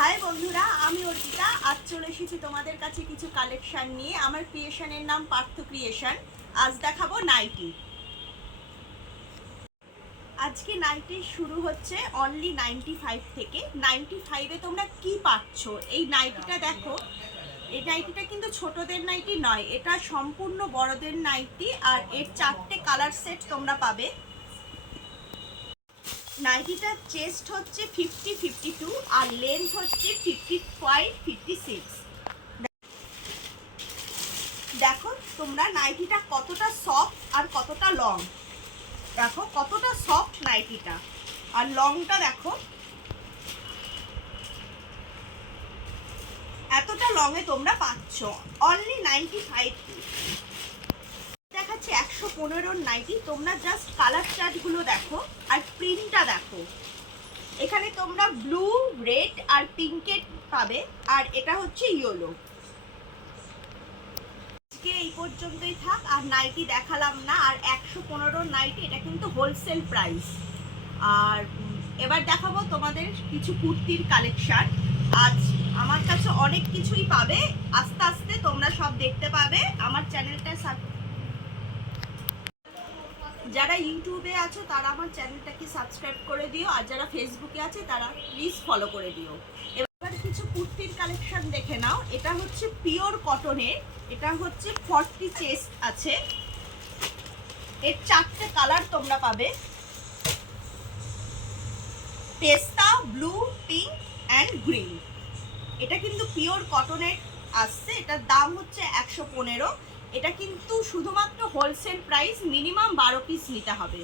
High বন্ধুরা, আমি অর্পিতা। আজ চলে এসেছি তোমাদের কাছে কিছু কালেকশন নিয়ে। আমার ক্রিয়েশনের নাম পার্থ ক্রিয়েশন। আজ দেখাবো নাইটি। আজকে নাইটি শুরু হচ্ছে অনলি 95 থেকে। 95-এ তোমরা কি পাচ্ছ? এই নাইটিটা দেখো। এই নাইটিটা কিন্তু ছোটদের নাইটি নয়, এটা সম্পূর্ণ বড়দের নাইটি। আর এর 4টে কালার সেট তোমরা পাবে। নাইটিটার চেস্ট হচ্ছে 50-52 আর লেন্থ হচ্ছে 55-56। দেখো তোমরা নাইটিটা কতটা সফট আর কতটা লং। দেখো কতটা সফট নাইটিটা, আর লংটা দেখো এতটা লংয়ে তোমরা পাচ্ছ অনলি 95। দেখাচ্ছে 115 নাইটি। তোমরা জাস্ট কালার চার্টগুলো দেখো আর প্রিন্টটা দেখো। এখানে তোমরা ব্লু, রেড আর পিঙ্কের পাবে, আর এটা হচ্ছে ইয়েলো। আজকে এই পর্যন্তই থাক, আর নাইটি দেখালাম না। আর 115 নাইটি, এটা কিন্তু হোলসেল প্রাইস। আর এবার দেখাবো তোমাদের কিছু কুর্তির কালেকশন। আজ আমার কাছে অনেক কিছুই পাবে, আস্তে আস্তে তোমরা সব দেখতে পাবে। আমার চ্যানেলটা যারা ইউটিউবে আছো তারা আমার চ্যানেলটাকে সাবস্ক্রাইব করে দিও, আর যারা ফেসবুকে আছে তারা প্লিজ ফলো করে দিও। এবার কিছু কুর্তির কালেকশন দেখে নাও। এটা হচ্ছে পিওর কটনের, এটা হচ্ছে 40 চেস্ট আছে। এর 4টে কালার তোমরা পাবে, পেস্তা, ব্লু, পিঙ্ক অ্যান্ড গ্রিন। এটা কিন্তু পিওর কটনের আসছে। এটার দাম হচ্ছে 115। এটা কিন্তু শুধুমাত্র হোলসেল প্রাইস, মিনিমাম 12 পিস নিতে হবে।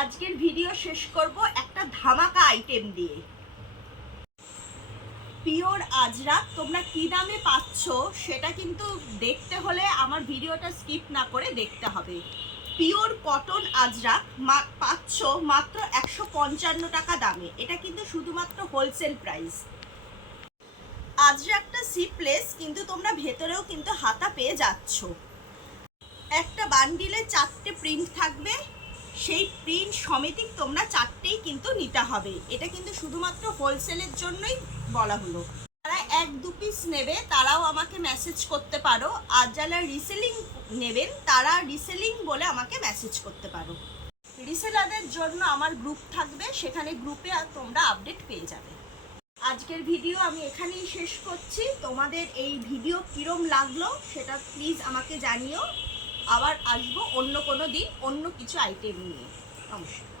আজকের ভিডিও শেষ করব একটা ধামাকা আইটেম দিয়ে। পিওর আজরাক তোমরা কি দামে পাচ্ছ সেটা কিন্তু দেখতে হলে আমার ভিডিওটা স্কিপ না করে দেখতে হবে। পিওর কটন আজরাক পাচ্ছ মাত্র 155 টাকা দামে। এটা কিন্তু শুধুমাত্র হোলসেল প্রাইস। আজরাকটা সিপলেস, কিন্তু তোমরা ভেতরেও কিন্তু হাতা পেয়ে যাচ্ছ। একটা বান্ডিলে 4টে প্রিন্ট থাকবে, সেই প্রিন্ট সমেতই তোমরা 4টেই কিন্তু নিতে হবে। এটা কিন্তু শুধুমাত্র হোলসেলের জন্যই বলা হলো। যারা 1-2 পিস নেবে তারাও আমাকে মেসেজ করতে পারো, আর যারা রিসেলিং নেবেন তারা রিসেলিং বলে আমাকে মেসেজ করতে পারো। রিসেলারদের জন্য আমার গ্রুপ থাকবে, সেখানে গ্রুপে তোমরা আপডেট পেয়ে যাবে। আজকের ভিডিও আমি এখানেই শেষ করছি। তোমাদের এই ভিডিও কিরম লাগলো সেটা প্লিজ আমাকে জানিও। আবার আসবো অন্য কোনো দিন অন্য কিছু আইটেম নিয়ে। নমস্কার।